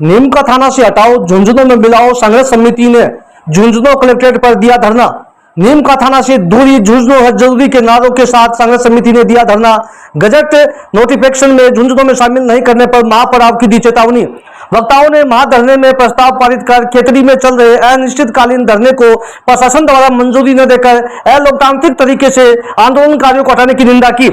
नीम का थाना से हटाओ, झुंझुनू में मिलाओ। संघर्ष समिति ने झुंझुनू कलेक्ट्रेट पर दिया धरना। नीम का थाना से दूरी, झुंझुनू है जरूरी के नारों के साथ संघर्ष समिति ने दिया धरना। गजट नोटिफिकेशन में झुंझुनू में शामिल नहीं करने पर महापड़ाव की दी चेतावनी। वक्ताओं ने महाधरने में प्रस्ताव पारित कर खेतड़ी में चल रहे अनिश्चितकालीन धरने को प्रशासन द्वारा मंजूरी न देकर अलोकतांत्रिक तरीके से आंदोलनकारियों को हटाने की निंदा की।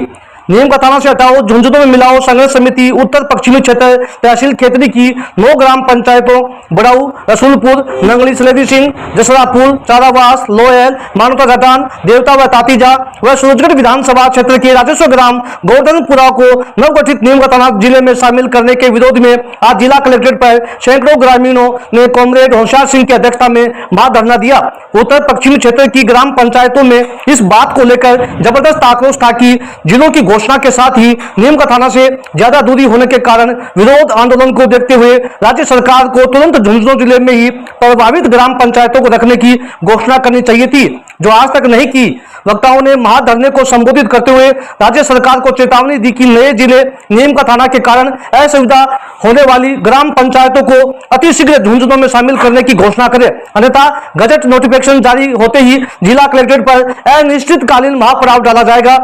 नीम का थाना से हटाओ, झुंझुनू में मिलाओ। संघर्ष समिति उत्तर पश्चिमी क्षेत्र तहसील खेतड़ी की 9 ग्राम पंचायतों बड़ाऊ, रसूलपुर, नंगली, सलेदी सिंह, जसरापुर, चारावास, लोयल, मानोता घटान, देवता व तातीजा व सूरजगढ़ विधानसभा क्षेत्र के राजस्व ग्राम गोवर्धनपुरा को नवगठित नीम का थाना जिले में शामिल करने के विरोध में आज जिला कलेक्ट्रेट पर सैकड़ों ग्रामीणों ने कॉमरेड होशियार सिंह की अध्यक्षता में महाधरना दिया। उत्तर पश्चिमी क्षेत्र की ग्राम पंचायतों में इस बात को लेकर जबरदस्त आक्रोश था कि जिलों की घोषणा के साथ ही नीम का थाना से ज्यादा दूरी होने के कारण विरोध आंदोलन को देखते हुए राज्य सरकार को तुरंत झुंझुनू जिले में ही प्रभावित ग्राम पंचायतों को रखने की घोषणा करनी चाहिए थी, जो आज तक नहीं की। वक्ताओं ने महाधरने को संबोधित करते हुए राज्य सरकार को चेतावनी दी कि नए जिले नीम का थाना के कारण असुविधा होने वाली ग्राम पंचायतों को अतिशीघ्र झुंझुनू में शामिल करने की घोषणा करे, अन्यथा गजट नोटिफिकेशन जारी होते ही जिला कलेक्ट्रेट पर अनिश्चितकालीन महापड़ाव डाला जाएगा।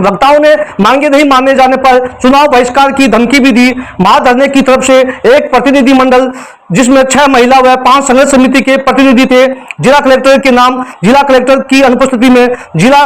वक्ताओं ने मांगे नहीं माने जाने पर चुनाव बहिष्कार की धमकी भी दी। महाधरने की तरफ से एक प्रतिनिधिमंडल जिसमें 6 महिला व 5 संघर्ष समिति के प्रतिनिधि थे, जिला कलेक्टर के नाम जिला कलेक्टर की अनुपस्थिति में जिला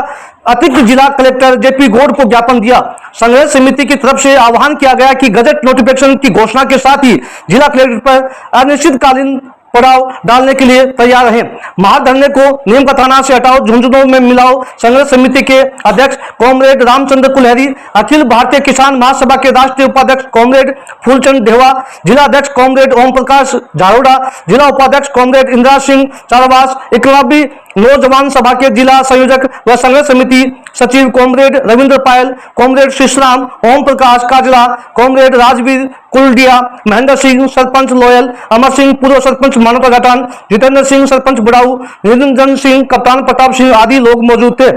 अतिरिक्त जिला कलेक्टर जेपी गौड़ को ज्ञापन दिया। संघर्ष समिति की तरफ से आह्वान किया गया कि गजट नोटिफिकेशन की घोषणा के साथ ही जिला कलेक्टर पर अनिश्चितकालीन पड़ाव डालने के लिए तैयार हैं। महाधरने को नीम का थाना से हटाओ, झुंझुनू में मिलाओ संघर्ष समिति के अध्यक्ष कॉमरेड रामचंद्र कुलहरी, अखिल भारतीय किसान महासभा के राष्ट्रीय उपाध्यक्ष कॉमरेड फूलचंद ढेवा, जिला अध्यक्ष कॉमरेड ओम प्रकाश झारोड़ा, जिला उपाध्यक्ष कॉमरेड इंदिरा सिंह चारवास, इकलाबी नौजवान सभा के जिला संयोजक व संघर्ष समिति सचिव कॉमरेड रविंद्र पायल, comrade शिशराम, Om Prakash Kajla, comrade Rajveer कुलडिया, Mahendra Singh sarpanch loyal, Amar Singh पूर्व सरपंच मानोता घाटान, जितेंद्र सिंह सरपंच बड़ाऊ, निरंजन सिंह, कप्तान प्रताप सिंह आदि लोग मौजूद थे।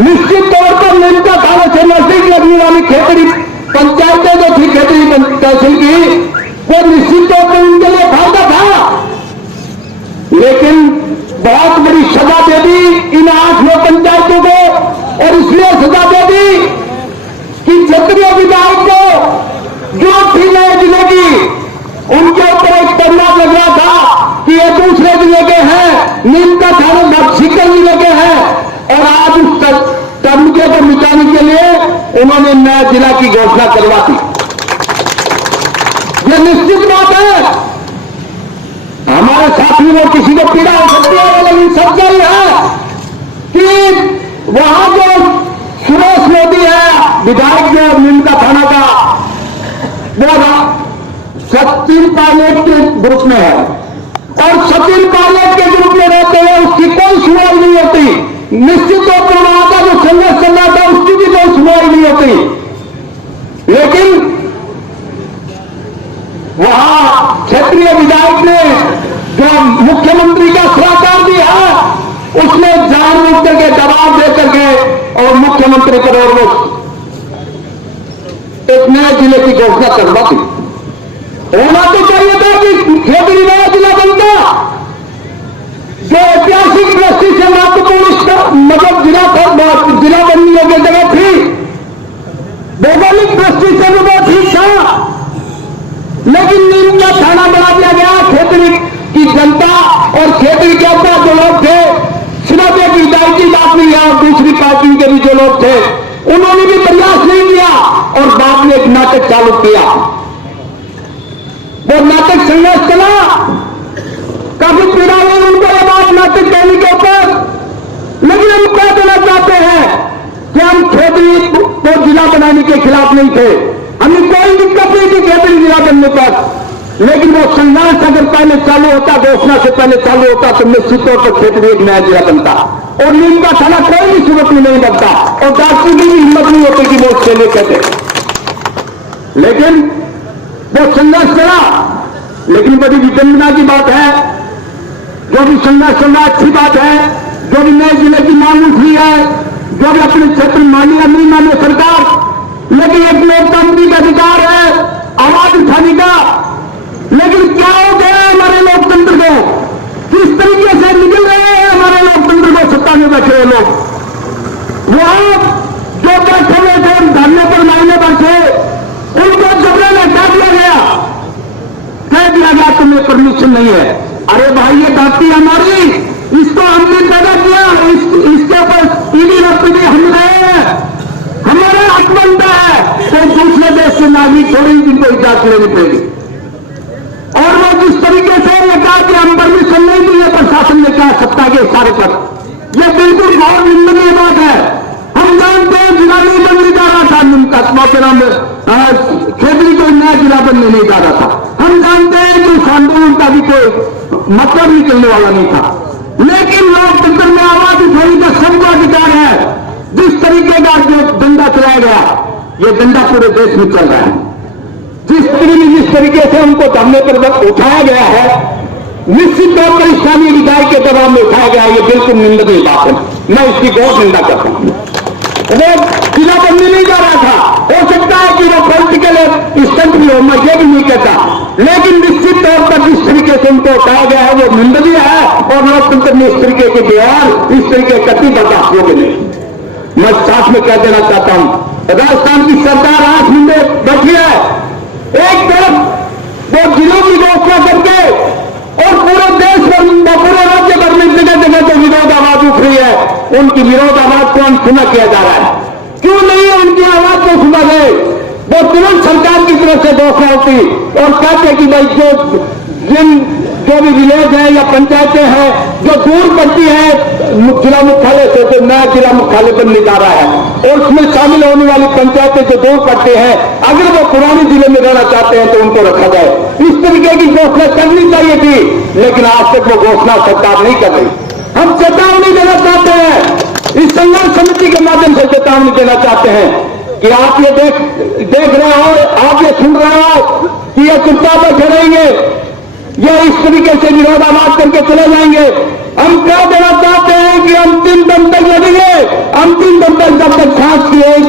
निश्चित तौर पर नीम का थाना से नजदीक लगने वाली खेतड़ी पंचायतें जो थी खेतड़ी तहसील की, वो निश्चित तौर पर उनके लिए फायदा था, लेकिन बहुत बड़ी सजा दे दी इन 8 पंचायतों को। और इसलिए सजा दे दी कि क्षेत्रीय विधायक को जो थी नए जिले की, उनके ऊपर एक तनाव लग रहा था कि ये दूसरे जिले के हैं, नीम का थाना सीकर जिले के हैं, और आज उस तमके को मिटाने के लिए उन्होंने नया जिला की घोषणा करवा दी। यह निश्चित बात है, हमारे साथियों को किसी को पीड़ा हो सकती है, लेकिन सच्चाई है कि वहां जो सुरेश मोदी है विधायक जो नीम का थाना का, वो सचिन पायलट के ग्रुप में है, और सचिन पायलट के ग्रुप में रहते हुए उसकी कोई सुनवाई नहीं होती। निश्चित तौर पर वहां का जो संघर्ष चल रहा था उसकी भी कोई सुनवाई नहीं होती, लेकिन वहां क्षेत्रीय विधायक ने जो मुख्यमंत्री का सलाहकार दिया, उसने जानबूझ करके दबाव दे करके और मुख्यमंत्री पर और वो एक नए जिले की घोषणा करवा दी। होना तो चाहिए था कि खेतड़ी नया जिला बनता, जो ऐतिहासिक दृष्टि से महत्वपूर्ण मतलब जिला बनने योग्य जगह थी, भौगोलिक दृष्टि से भी वो ठीक था, लेकिन नीम का थाना बना दिया गया। खेतड़ी की जनता और खेतड़ी के अंदर जो लोग थे, सिर्फ एक विधायक की बात नहीं है, और दूसरी पार्टी के भी जो लोग थे उन्होंने भी प्रयास नहीं किया, और बाद में एक नाटक चालू किया। वो नाटक संघर्ष चला, काफी पीड़ा हुई उनको ये बात नाटक कहने के ऊपर, लेकिन हम कह देना चाहते हैं कि हम खेतड़ी को जिला बनाने के खिलाफ नहीं थे, हमें कोई दिक्कत नहीं थी खेतड़ी जिला बनने पर, लेकिन वो संघर्ष अगर पहले चालू होता, घोषणा से पहले चालू होता, तो निश्चित तौर पर खेतड़ी एक नया जिला बनता, और नीम का थाना कोई भी सूरत में नहीं बनता, और डॉक्टर की भी हिम्मत नहीं होती कि वो उसके लिए कहते। लेकिन वो संघर्ष चला, लेकिन बड़ी विडंबना की बात है, जो भी संघर्ष चल रहा अच्छी बात है, जो भी नए जिले की मांग उठ रही है, जो भी अपने क्षेत्र में मानी या नहीं माने सरकार, लेकिन एक लोकतांत्रिक अधिकार है आवाज उठाने का, लेकिन क्या हो गया हमारे लोकतंत्र को? किस तरीके से निकल रहे हैं हमारे लोकतंत्र को सत्ता में बैठे हुए लोग? वहां जो बैठे हुए थे धरने पर महीने बैठे, उनको जबरन हटा दिया गया, कह दिया गया तुम्हें परमिशन नहीं है। अरे भाई, ये धरती हमारी, इसको हमने पैदा किया, इसके ऊपर ईडी रखी हम रहे हैं, हमारा हक बनता है। तो दूसरे देश के नागरिक थोड़ी जिनको इजाजत लेनी पड़ेगी। और वो जिस तरीके से ये कहा कि हम परमिशन नहीं दिए, प्रशासन ने कहा सत्ता के इशारे पर, यह बिल्कुल बहुत निंदनीय बात है। हम जानते हैं जिला नहीं बनने जा रहा था, मौके नाम खेतरी कोई नया जिला बनने नहीं जा रहा था। हम जानते हैं कि आंदोलन का भी कोई मतलब निकलने वाला नहीं था, लेकिन लोकतंत्र में आवाज उठाने का सबका अधिकार है। जिस तरीके का जो डंडा चलाया गया, ये डंडा पूरे देश में चल रहा है। जिस तरीके से उनको धरने पर उठाया गया है, निश्चित तौर पर स्थानीय विधायक के दबाव में उठाया गया, ये बिल्कुल निंदनीय बात है। मैं इसकी बहुत निंदा करता हूं। वो जिला बनने नहीं जा रहा था, हो सकता है कि वो पॉलिटिकल स्टंट भी हो, मैं ये भी नहीं कहता, लेकिन निश्चित तौर पर जिस तरीके से उनको उठाया गया है वो निंदनीय है। और लोकतंत्र में इस तरीके के व्यवहार, इस तरीके कति बर्दाश्त होंगे नहीं। मैं साथ में कह देना चाहता हूं, राजस्थान की सरकार आज मुंडे बैठी है, एक तरफ वो जिलों की घोषणा करके और पूरे देश में, पूरे राज्य भर में जगह जगह तो विरोध आवाज उठ रही है, उनकी विरोध आवाज को अनसुना किया जा रहा है। क्यों नहीं उनकी आवाज को सुना गए? वो तुरंत सरकार की तरफ से घोषणा होती और कहते कि भाई जो भी विलेज है या पंचायतें हैं जो दूर पड़ती है जिला मुख्यालय से, तो नया जिला मुख्यालय बनने जा रहा है, और उसमें शामिल होने वाली पंचायतें जो दूर पड़ते हैं, अगर वो पुराने जिले में रहना चाहते हैं तो उनको रखा जाए। इस तरीके की घोषणा करनी चाहिए थी, लेकिन आज तक वो घोषणा सरकार नहीं कर रही। हम चेतावनी देना चाहते हैं, इस संघर्ष समिति के माध्यम से चेतावनी देना चाहते हैं कि आप ये देख रहे हो, आप ये सुन रहे हो कि ये चुपचाप बैठे रहेंगे या इस तरीके से विरोधाभास करके चले जाएंगे। हम क्या देना चाहते हैं कि अंतिम दम तक लड़ेंगे, अंतिम दम तक, जब तक सांस की एक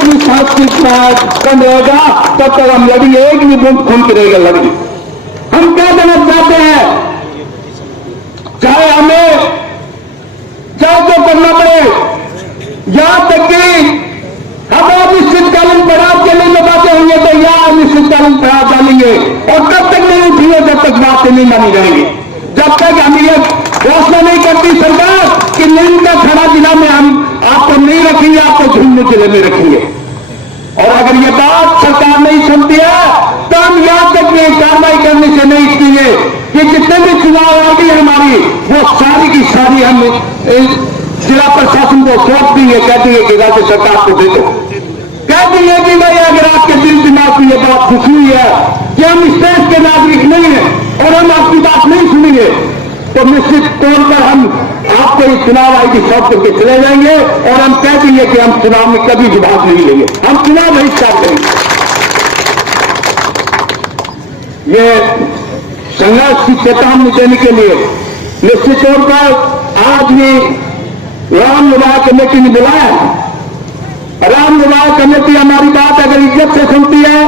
भी सांस की कम रहेगा तब तक हम लड़ेंगे, एक भी बूंद खून की रहेगा लड़ेंगे। हम क्या देना चाहते हैं, चाहे हमें चाहे तो करना पड़े, यहां तक कि हम अनिश्चितकालीन पड़ाव के लिए बातें होंगे तो यहां अनिश्चितकालीन पड़ाव डालेंगे, और तब तक नहीं उठेंगे जब तक बातें नहीं मानी जाएंगी। जब तक हम ये घोषणा नहीं करती सरकार कि नीम का खड़ा जिला में हम आपको नहीं रखेंगे, आपको झुंझुनू जिले में रखेंगे, और अगर ये बात सरकार नहीं सुनती है तो हम यहां तक भी कार्रवाई करने से नहीं इसलिए कि जितने भी चुनाव आदि हमारी वो सारी की सारी हम जिला प्रशासन को सौंप देंगे, कह देंगे कि राज्य सरकार को दे दो, कह देंगे कि भाई अगर आपके दिल दिमाग में ये बात खुशी हुई है कि हम इस देश के नागरिक नहीं है और हम आपकी बात नहीं सुनेंगे, तो निश्चित तौर पर हम आपको इस चुनाव आईडी सौंप करके चले जाएंगे और हम कह देंगे कि हम चुनाव में कभी भी भाग नहीं लेंगे, हम चुनाव बहिष्कार करेंगे। ये संघर्ष की चेतावनी देने के लिए निश्चित तौर पर आज भी राम विवाह कमेटी ने बुलाया। राम विवाह कमेटी हमारी बात अगर इज्जत से सुनती है,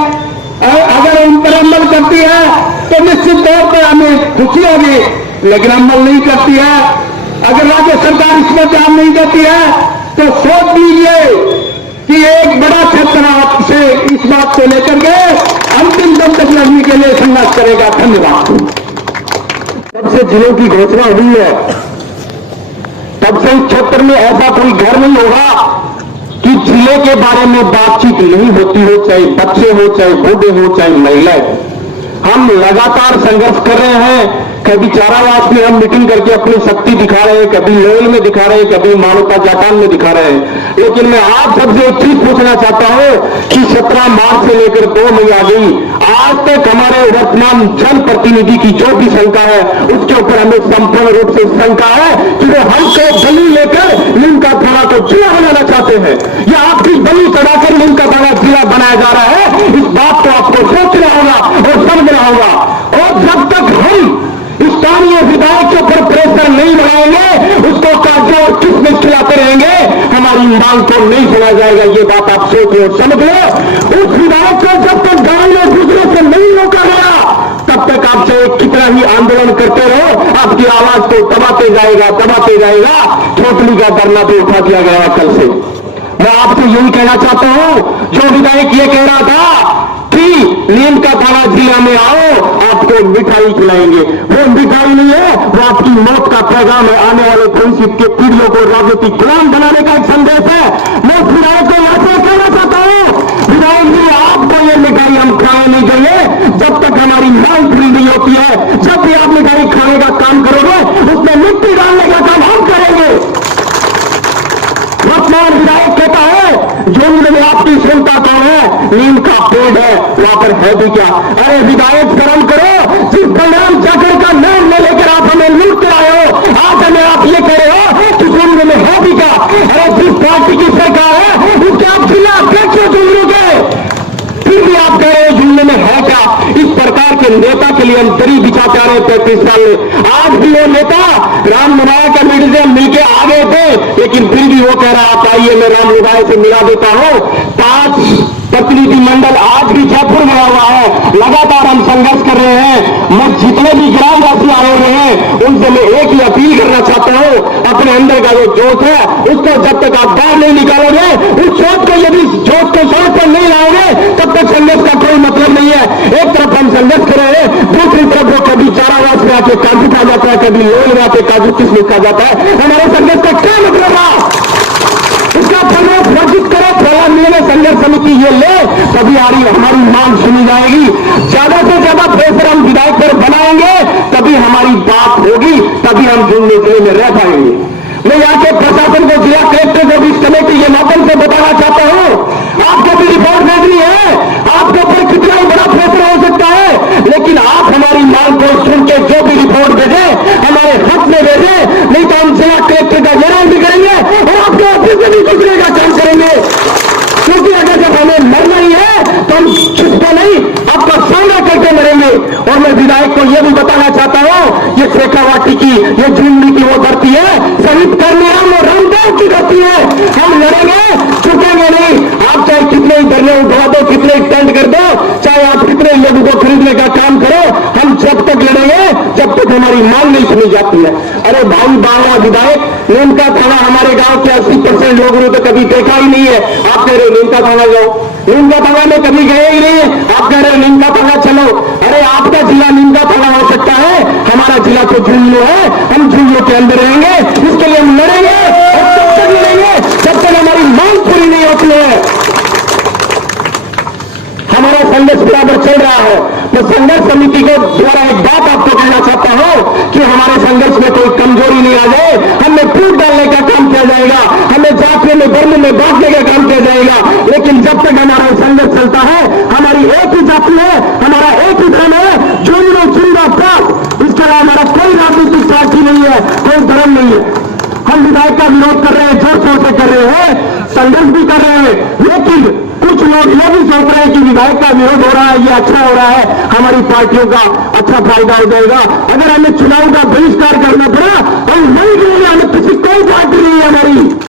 अगर उन पर अमल करती है तो निश्चित तौर पर हमें खुशी होगी, लेकिन अमल नहीं करती है, अगर राज्य सरकार इस पर ध्यान नहीं देती है तो सोच लीजिए कि एक बड़ा क्षेत्र आपसे इस बात को लेकर के अंतिम दम तक लड़ने के लिए संघर्ष करेगा। धन्यवाद। जब से जिलों की घोषणा हुई है तब से इस क्षेत्र में ऐसा कोई घर नहीं होगा कि जिले के बारे में बातचीत नहीं होती हो, चाहे बच्चे हो, चाहे बूढ़े हो, चाहे महिलाएं। हम लगातार संघर्ष कर रहे हैं, कभी चारावास में हम मीटिंग करके अपनी शक्ति दिखा रहे हैं, कभी लोयल में दिखा रहे हैं, कभी मानवता जापान में दिखा रहे हैं, लेकिन मैं आप सबसे एक चीज पूछना चाहता हूं कि 17 मार्च से लेकर 2 मई आ गई, आज तक हमारे वर्तमान जनप्रतिनिधि की जो भी शंका है उसके ऊपर हमें संपूर्ण रूप से शंका है कि वो हमको बलि लेकर नीमका थाना को जिला बनाना चाहते हैं, या आपकी बलि चढ़ाकर नीमका थाना जिला बनाया जा रहा है। इस बात को आपको सोचना होगा और समझना होगा, और जब तक हम स्थानीय विधायक के ऊपर प्रेशर नहीं बनाएंगे, उसको काटने और किस में खिलाते रहेंगे, हमारी मांग को नहीं सुना जाएगा। ये बात आप सोच लो, समझ लो। उस विधायक को जब तक गांव में दूसरे से नहीं रोका गया कितना ही आंदोलन करते रहो, आपकी आवाज तो दबाते जाएगा। ठोकली का धरना तो उठा दिया गया कल से। मैं आपसे यही कहना चाहता हूं, जो विधायक ये कह रहा था कि नीम का थाना जिला में आओ, आपको मिठाई खिलाएंगे, वो मिठाई नहीं है, वो आपकी मौत का पैगाम है। आने वाले भविष्य के पीढ़ियों को राजनीतिक गुलाम बनाने का एक संदेश है। मैं विधायक को यहां से कहना चाहता हूं, विधायक जी आपको ये मिठाई हम खाने नहीं देंगे जब तक हमारी मांग पूरी नहीं होती है। जब भी आप मिठाई खाने का काम करोगे, उसमें मिट्टी डालने का काम हम करेंगे। वर्तमान विधायक कहता है झुंझुनू में आपकी सुनता कौन है, नीम का पेड़ है, वहां पर है भी क्या। अरे विधायक शर्म करो, जिस बलराम जाकर का नाम ले लेकर आप हमें लूट कर आए हो, आज हमें आप ये कह रहे हो कि झुंझुनू में है भी क्या। अरे जिस पार्टी की सरकार है उसके आप जिला अध्यक्ष हो झुंझुनू के, फिर भी आप कह रहे हो झुंझुनू में है क्या। इस प्रकार के नेता के लिए हम दरी बिछाते आ रहे 33 साल में। आज भी वो नेता राम मुनाया कमेटी से मिलकर आ गए थे, लेकिन फिर भी वो कह रहा आप आइए मैं राम मुनाया से मिला देता हूं। 5 प्रतिनिधि मंडल आज भी जयपुर में हुआ है, लगातार हम संघर्ष कर रहे हैं। मैं जितने भी ग्रामवासी आए हुए हैं उनसे मैं एक ही अपील करना चाहता हूं, अपने अंदर का जो जोश है उसको जब तक आप बाहर नहीं निकालोगे, उस जोश को यदि जोश को सड़क पर नहीं लाओगे तब तक संघर्ष का कोई मतलब नहीं है। एक तरफ हम संघर्ष कर रहे हैं, दूसरी तरफ वो कभी चारावास में आके काजू खा जाता है, कभी लोन में आके काजू किसमिस खा जाता है। हमारे संघर्ष का क्या मतलब रहा, इसका फलवाद वर्जित करो। फला मिलने संघर्ष समिति ये ले, तभी हमारी मांग सुनी जाएगी। ज्यादा से ज्यादा प्रेशर हम विधायक पर बनाएंगे, तभी हमारी बात होगी, तभी हम झुंझुनू जिले में रह पाएंगे। मैं यहाँ के प्रशासन को, जिला कलेक्टर को भी इस कमेटी के माध्यम से बताना चाहता हूँ, आपको भी रिपोर्ट भेजनी है, आपके ऊपर कितना ही बड़ा प्रेशर हो सकता है, लेकिन आप हमारी मांग को सुन के जो भी रिपोर्ट भेजे हमारे हक में भेजे, नहीं तो हम जिला कलेक्टर का घेराव भी करेंगे और आपके ऑफिस से भी दूसरे का काम करेंगे। क्योंकि अगर जब हमें मरना ही है तो हम छुपकर नहीं, आपका सामना करके मरेंगे। और मैं विधायक को यह भी बताना चाहता हूं, ये शेखावाटी की, ये झुंझुनू की वो धरती है, शहीद कर्मीराम और रामदेव की धरती है। हम लड़ेंगे, चुकेंगे नहीं। आप चाहे कितने ही धरने उठवा दो, कितने ही टेंट कर दो, चाहे आप कितने लोगों को खरीदने का काम करो, हम जब तक लड़ेंगे जब तक हमारी मांग नहीं सुनी जाती है। अरे भाई बांगला विधायक, नीमका थाना हमारे गांव के 80% लोगों ने तो कभी देखा ही नहीं है। आप कह रहे हो नीमका थाना जाओ, नीमका थाना में कभी गए ही नहीं है, आप कह रहे हो नीमका थाना चलो। अरे आपका जिला नीमका थाना हो सकता है, हमारा जिला तो झुंझुनू है, हम झुंझुनू के अंदर रहेंगे, इसके लिए हम लड़ेंगे और तब तक लड़ेंगे जब तक हमारी मांग पूरी नहीं होती है। हमारा संघर्ष बराबर चल रहा है। मैं संघर्ष समिति को द्वारा एक बात आपको कहना चाहता हूं कि हमारे संघर्ष में कोई कमजोरी नहीं आ जाए, हमें फूट डालने का काम किया जाएगा, हमें जातियों में वर्ग में बांटने का काम किया जाएगा, लेकिन जब तक हमारा संघर्ष चलता है, हमारी एक ही जाति है, हमारा एक ही धर्म है, झुंझुनू जिंदाबाद। इसके अलावा हमारा कोई राजनीतिक पार्टी नहीं है, कोई धर्म नहीं है। हम विधायक का विरोध कर रहे हैं, जोर शोर से कर रहे हैं, संघर्ष भी कर रहे हैं, लेकिन कुछ लोग यह भी सोच रहे हैं कि विधायक का विरोध हो रहा है, ये अच्छा हो रहा है, हमारी पार्टियों का अच्छा फायदा हो जाएगा। अगर हमें चुनाव का बहिष्कार करना पड़ा, हम नहीं करेंगे, हमें किसी कोई पार्टी नहीं है हमारी।